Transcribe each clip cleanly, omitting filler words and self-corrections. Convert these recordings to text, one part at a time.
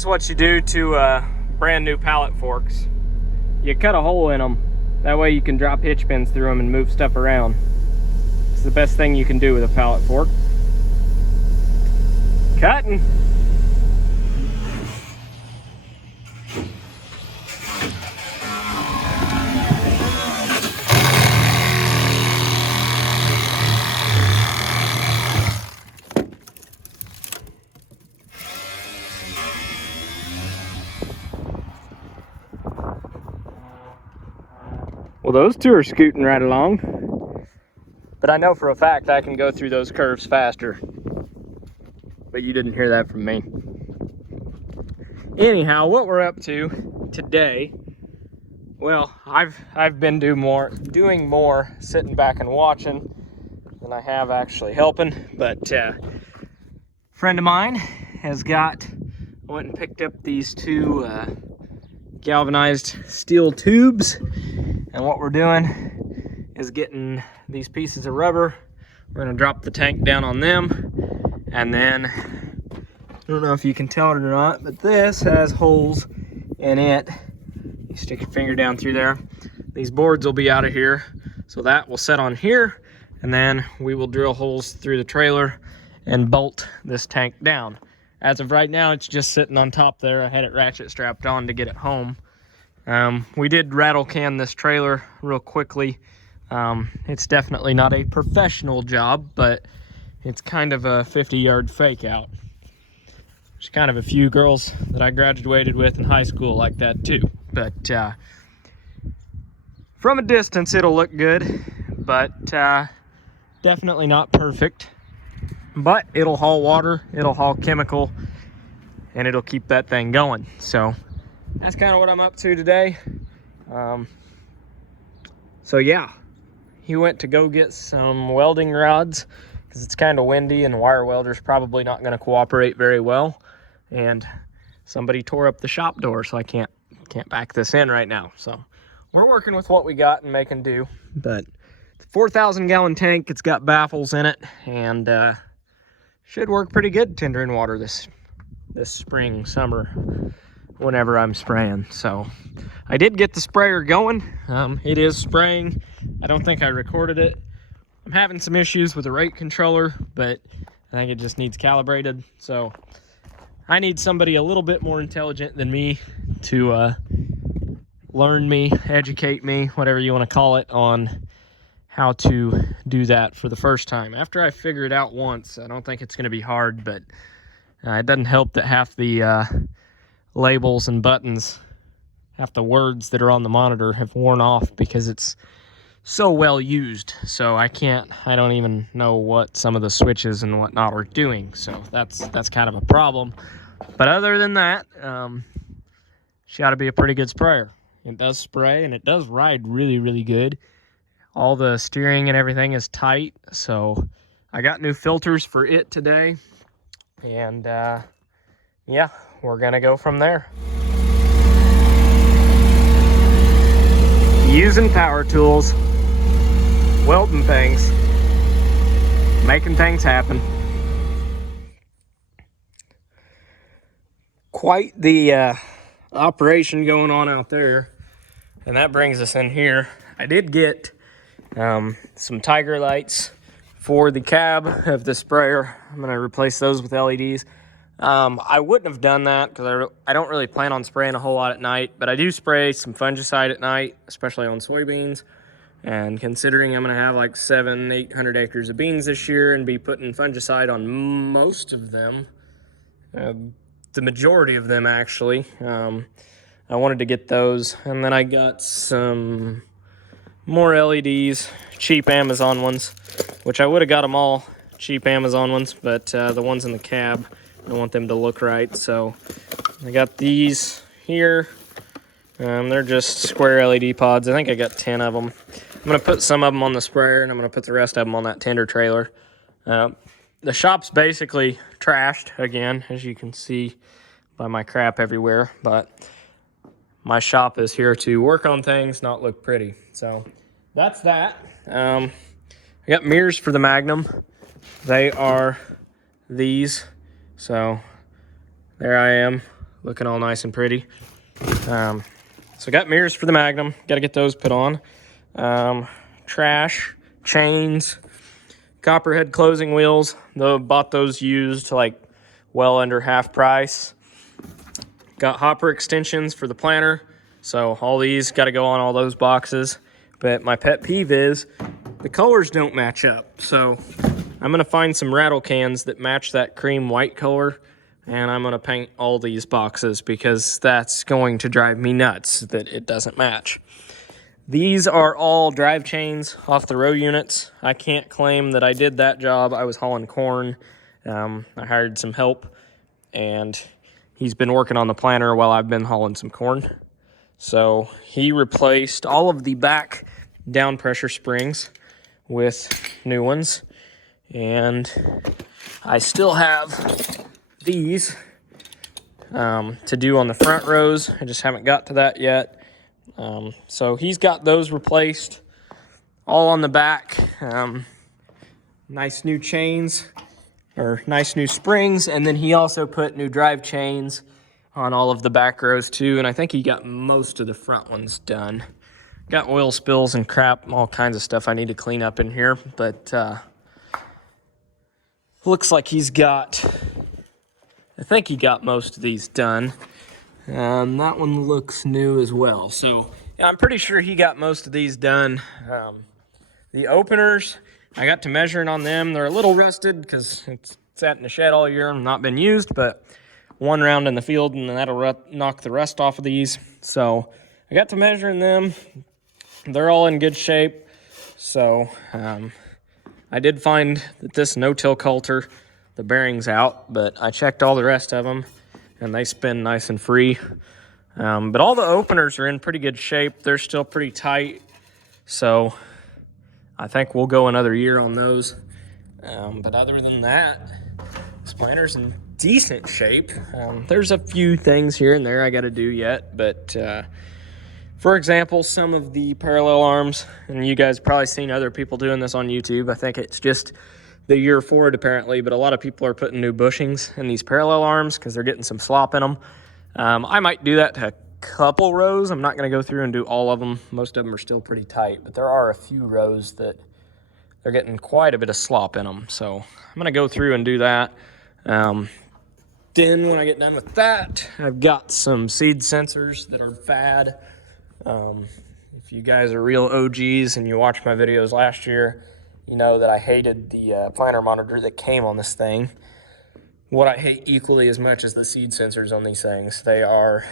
Here's what you do to brand new pallet forks. You cut a hole in them. That way you can drop hitch pins through them and move stuff around. It's the best thing you can do with a pallet fork. Cutting. Well, those two are scooting right along, but I know for a fact I can go through those curves faster. But you didn't hear that from me. Anyhow, what we're up to today, well, I've been doing more sitting back and watching than I have actually helping. But a friend of mine has I went and picked up these two galvanized steel tubes. And what we're doing is getting these pieces of rubber. We're gonna drop the tank down on them. And then, I don't know if you can tell it or not, but this has holes in it. You stick your finger down through there. These boards will be out of here. So that will set on here. And then we will drill holes through the trailer and bolt this tank down. As of right now, it's just sitting on top there. I had it ratchet strapped on to get it home. We did rattle can this trailer real quickly. It's definitely not a professional job, but it's kind of a 50-yard fake out. There's kind of a few girls that I graduated with in high school like that too. But from a distance, it'll look good, but definitely not perfect. But it'll haul water, it'll haul chemical, and it'll keep that thing going. So that's kind of what I'm up to today. So yeah, he went to go get some welding rods because it's kind of windy and the wire welder's probably not going to cooperate very well. And somebody tore up the shop door, so I can't back this in right now. So we're working with what we got and making do. But it's a 4,000 gallon tank. It's got baffles in it and should work pretty good tendering water this spring, summer, whenever I'm spraying. So I did get the sprayer going. It is spraying. I don't think I recorded it. I'm having some issues with the rate controller, but I think it just needs calibrated. So I need somebody a little bit more intelligent than me to learn me, educate me, whatever you want to call it, on how to do that for the first time. After I figure it out once, I don't think it's going to be hard, but it doesn't help that half the labels and buttons, half the words that are on the monitor have worn off because it's so well used. So I don't even know what some of the switches and whatnot are doing. So that's kind of a problem. But other than that, she ought to be a pretty good sprayer. It does spray and it does ride really, really good. All the steering and everything is tight. So I got new filters for it today. And yeah, we're gonna go from there. Using power tools, welding things, making things happen. Quite the operation going on out there. And that brings us in here. I did get some Tiger lights for the cab of the sprayer. I'm gonna replace those with LEDs. I wouldn't have done that because I don't really plan on spraying a whole lot at night, but I do spray some fungicide at night, especially on soybeans. And considering I'm going to have like 700-800 acres of beans this year and be putting fungicide on most of them, the majority of them actually, I wanted to get those. And then I got some more LEDs, cheap Amazon ones, which I would have got them all cheap Amazon ones, but the ones in the cab, I want them to look right. So I got these here. They're just square LED pods. I think I got 10 of them. I'm going to put some of them on the sprayer, and I'm going to put the rest of them on that tender trailer. The shop's basically trashed again, as you can see by my crap everywhere. But my shop is here to work on things, not look pretty. So that's that. I got mirrors for the Magnum. They are these. So there I am, looking all nice and pretty. So I got mirrors for the Magnum. Got to get those put on. Trash, chains, copperhead closing wheels. Though bought those used like well under half price. Got hopper extensions for the planter. So all these got to go on all those boxes. But my pet peeve is the colors don't match up. So I'm gonna find some rattle cans that match that cream white color, and I'm gonna paint all these boxes because that's going to drive me nuts that it doesn't match. These are all drive chains off the row units. I can't claim that I did that job. I was hauling corn. I hired some help, and he's been working on the planter while I've been hauling some corn. So he replaced all of the back down pressure springs with new ones. And I still have these to do on the front rows. I just haven't got to that yet. So he's got those replaced all on the back. Nice new chains, or nice new springs. And then he also put new drive chains on all of the back rows too. And I think he got most of the front ones done. Got oil spills and crap, all kinds of stuff I need to clean up in here. But looks like he's got, I think he got most of these done. That one looks new as well. So yeah, I'm pretty sure he got most of these done. The openers, I got to measuring on them. They're a little rusted because it's sat in the shed all year and not been used, but one round in the field and that'll knock the rust off of these. So I got to measuring them. They're all in good shape. So I did find that this no-till coulter, the bearing's out, but I checked all the rest of them, and they spin nice and free. But all the openers are in pretty good shape. They're still pretty tight, so I think we'll go another year on those. But other than that, this planter's in decent shape. There's a few things here and there I got to do yet, but for example, some of the parallel arms, and you guys probably seen other people doing this on YouTube. I think it's just the year forward apparently, but a lot of people are putting new bushings in these parallel arms because they're getting some slop in them. I might do that to a couple rows. I'm not going to go through and do all of them. Most of them are still pretty tight, but there are a few rows that they're getting quite a bit of slop in them. So I'm going to go through and do that. Then when I get done with that, I've got some seed sensors that are bad. If you guys are real OGs and you watched my videos last year, you know that I hated the planter monitor that came on this thing. What I hate equally as much as the seed sensors on these things. They are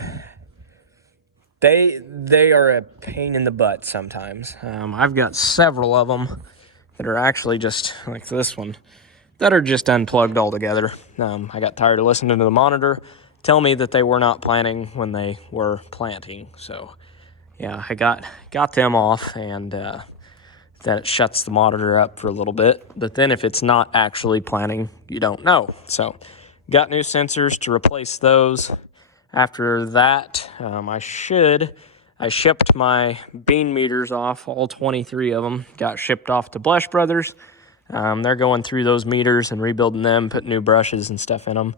a pain in the butt sometimes. I've got several of them that are actually just like this one that are just unplugged altogether. I got tired of listening to the monitor tell me that they were not planting when they were planting. So yeah, I got them off, and that it shuts the monitor up for a little bit. But then if it's not actually planting, you don't know. So got new sensors to replace those. After that, I shipped my bean meters off, all 23 of them. Got shipped off to Blesh Brothers. They're going through those meters and rebuilding them, putting new brushes and stuff in them,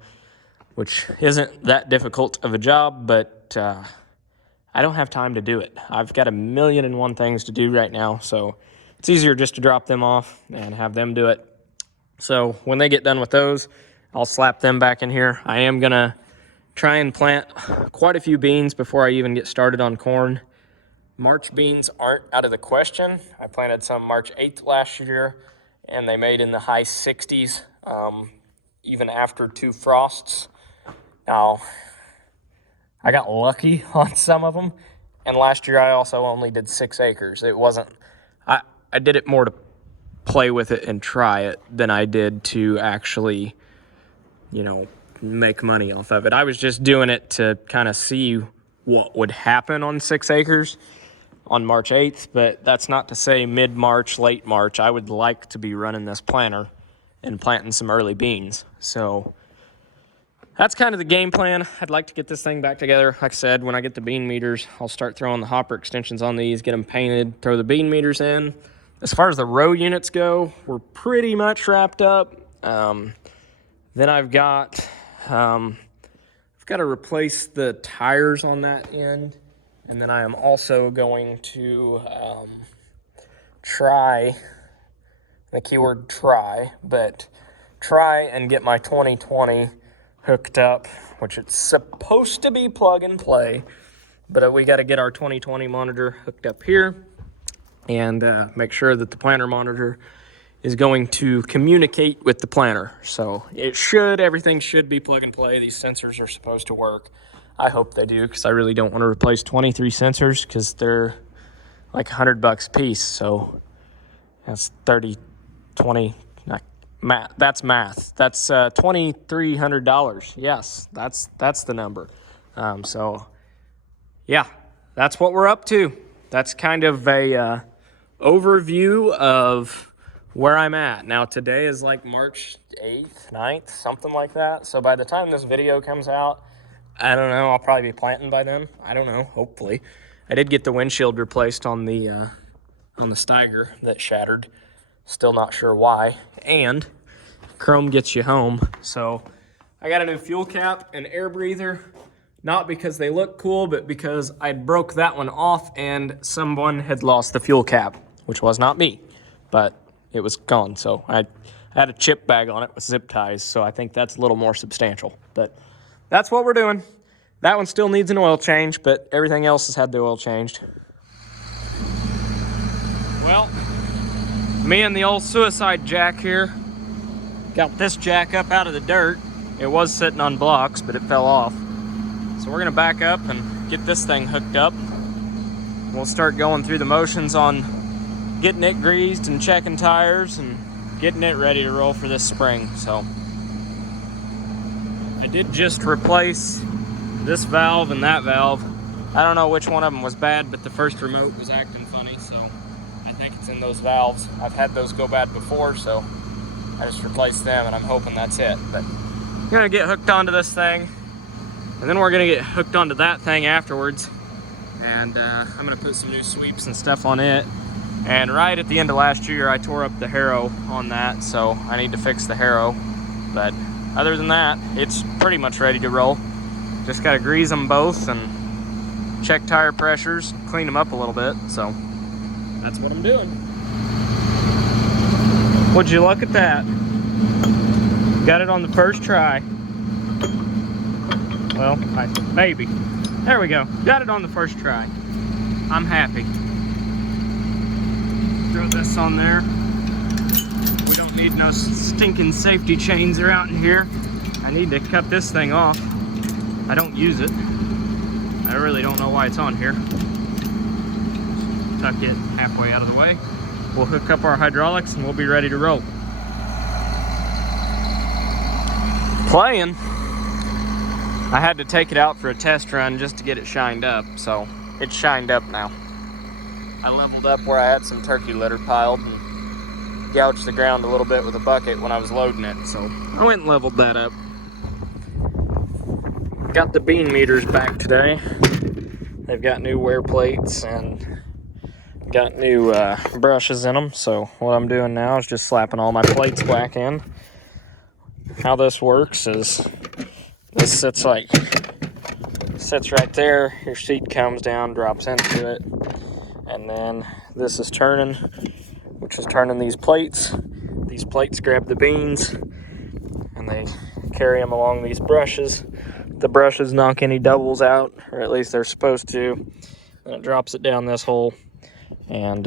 which isn't that difficult of a job, but I don't have time to do it. I've got 1,000,001 things to do right now, so it's easier just to drop them off and have them do it. So when they get done with those, I'll slap them back in here. I am going to try and plant quite a few beans before I even get started on corn. March beans aren't out of the question. I planted some March 8th last year, and they made in the high 60s, even after 2 frosts. Now, I got lucky on some of them, and last year I also only did 6 acres. It wasn't, I did it more to play with it and try it than I did to actually, make money off of it. I was just doing it to kind of see what would happen on 6 acres on March 8th, but that's not to say mid-March, late March, I would like to be running this planter and planting some early beans. So that's kind of the game plan. I'd like to get this thing back together. Like I said, when I get the bean meters, I'll start throwing the hopper extensions on these, get them painted, throw the bean meters in. As far as the row units go, we're pretty much wrapped up. Then I've got got to replace the tires on that end. And then I am also going to try, the keyword try, but try and get my 2020 hooked up, which it's supposed to be plug and play, but we got to get our 2020 monitor hooked up here and make sure that the planter monitor is going to communicate with the planter. So everything should be plug and play. These sensors are supposed to work. I hope they do, because I really don't want to replace 23 sensors, because they're like $100 a piece. So that's 30, 20, that's math. That's $2,300. Yes, that's the number. So yeah, that's what we're up to. That's kind of a overview of where I'm at. Now today is like March 8th, 9th, something like that. So by the time this video comes out, I don't know, I'll probably be planting by then. I don't know, hopefully. I did get the windshield replaced on the Steiger that shattered. Still not sure why. And chrome gets you home. So I got a new fuel cap and air breather. Not because they look cool, but because I broke that one off and someone had lost the fuel cap, which was not me, but it was gone. So I had a chip bag on it with zip ties, so I think that's a little more substantial. But that's what we're doing. That one still needs an oil change, but everything else has had the oil changed. Well, me and the old suicide jack here got this jack up out of the dirt. It was sitting on blocks, but it fell off. So we're gonna back up and get this thing hooked up. We'll start going through the motions on getting it greased and checking tires and getting it ready to roll for this spring. So I did just replace this valve and that valve. I don't know which one of them was bad, but the first remote was acting funny, so I think it's in those valves. I've had those go bad before, so I just replaced them, and I'm hoping that's it. But I'm gonna get hooked onto this thing, and then we're gonna get hooked onto that thing afterwards. And I'm gonna put some new sweeps and stuff on it. And right at the end of last year, I tore up the harrow on that, so I need to fix the harrow. But other than that, it's pretty much ready to roll. Just gotta grease them both and check tire pressures, clean them up a little bit. So that's what I'm doing. Would you look at that? Got it on the first try. Well, maybe. There we go. Got it on the first try. I'm happy. Throw this on there. We don't need no stinking safety chains are out in here. I need to cut this thing off. I don't use it. I really don't know why it's on here. Tuck it halfway out of the way. We'll hook up our hydraulics and we'll be ready to roll. Playing. I had to take it out for a test run just to get it shined up, so it's shined up now. I leveled up where I had some turkey litter piled and gouged the ground a little bit with a bucket when I was loading it, so I went and leveled that up. Got the bean meters back today. They've got new wear plates and got new brushes in them, so what I'm doing now is just slapping all my plates back in. How this works is this sits right there, your seat comes down, drops into it, and then this is turning, which is turning these plates. These plates grab the beans and they carry them along these brushes. The brushes knock any doubles out, or at least they're supposed to, and it drops it down this hole, and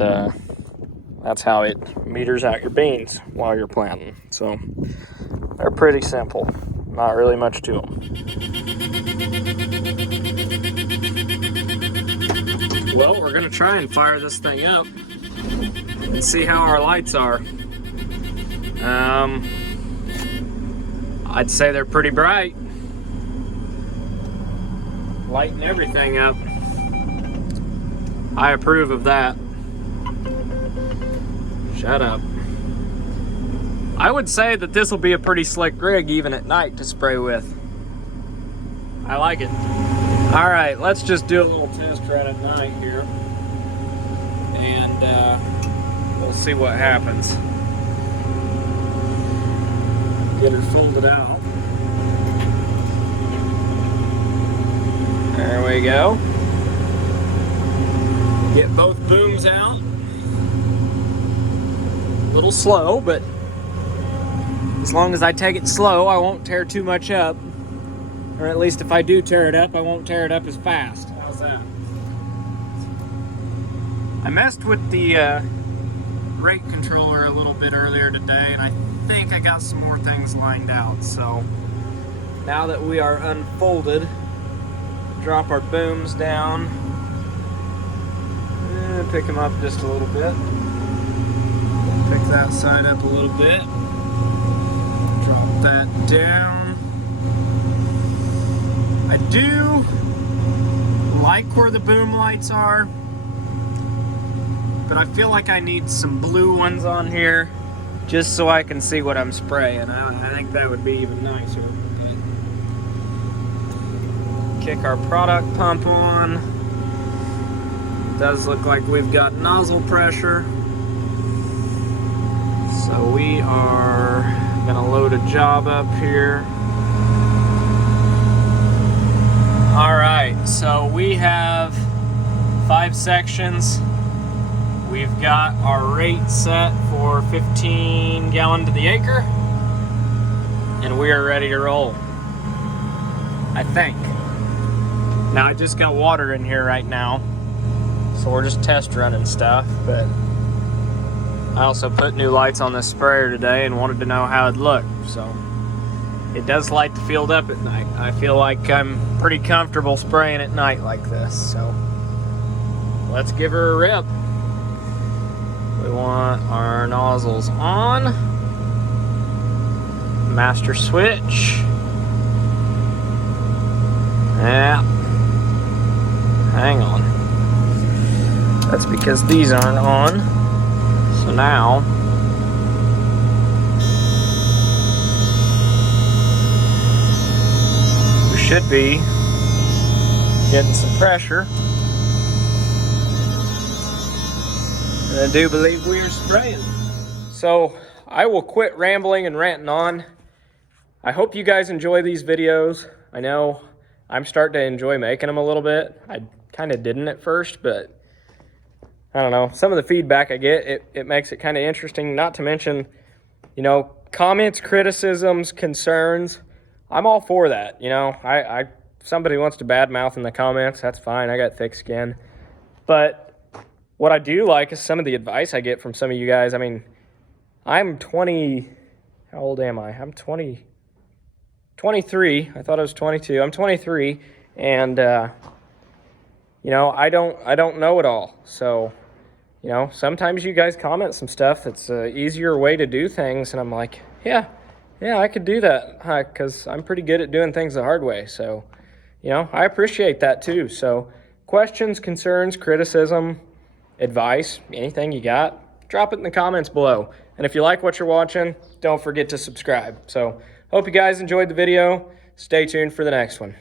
that's how it meters out your beans while you're planting. So they're pretty simple, not really much to them. Well, we're gonna try and fire this thing up and see how our lights are. I'd say they're pretty bright. Lighting everything up. I approve of that. Shut up. I would say that this will be a pretty slick rig even at night to spray with. I like it. All right, let's just do a little test run at night here. And we'll see what happens. Get her folded out. There we go. Get both booms out. A little slow, but as long as I take it slow, I won't tear too much up. Or at least if I do tear it up, I won't tear it up as fast. How's that? I messed with the rate controller a little bit earlier today, and I think I got some more things lined out. So now that we are unfolded, drop our booms down, and pick them up just a little bit. Pick that side up a little bit. Drop that down. I do like where the boom lights are, but I feel like I need some blue ones on here just so I can see what I'm spraying. I think that would be even nicer. Kick our product pump on. It does look like we've got nozzle pressure. So we are gonna load a job up here. All right, so we have 5 sections. We've got our rate set for 15 gallon to the acre, and we are ready to roll, I think. Now I just got water in here right now, so we're just test running stuff, but I also put new lights on this sprayer today and wanted to know how it looked, so it does light the field up at night. I feel like I'm pretty comfortable spraying at night like this, so let's give her a rip. We want our nozzles on. Master switch. Yeah. Hang on. That's because these aren't on. So now we should be getting some pressure. And I do believe we are spraying. So I will quit rambling and ranting on. I hope you guys enjoy these videos. I know I'm starting to enjoy making them a little bit. I kind of didn't at first, but I don't know. Some of the feedback I get, it makes it kind of interesting. Not to mention, you know, comments, criticisms, concerns. I'm all for that. You know, if somebody wants to badmouth in the comments, that's fine. I got thick skin. But what I do like is some of the advice I get from some of you guys. I mean, I'm 20, how old am I? I'm 23. I thought I was 22. I'm 23, and you know, I don't know it all. So, you know, sometimes you guys comment some stuff that's an easier way to do things, and I'm like, yeah, I could do that, because I'm pretty good at doing things the hard way. So, you know, I appreciate that too. So, questions, concerns, criticism, advice, anything you got, drop it in the comments below. And if you like what you're watching, don't forget to subscribe. So, hope you guys enjoyed the video. Stay tuned for the next one.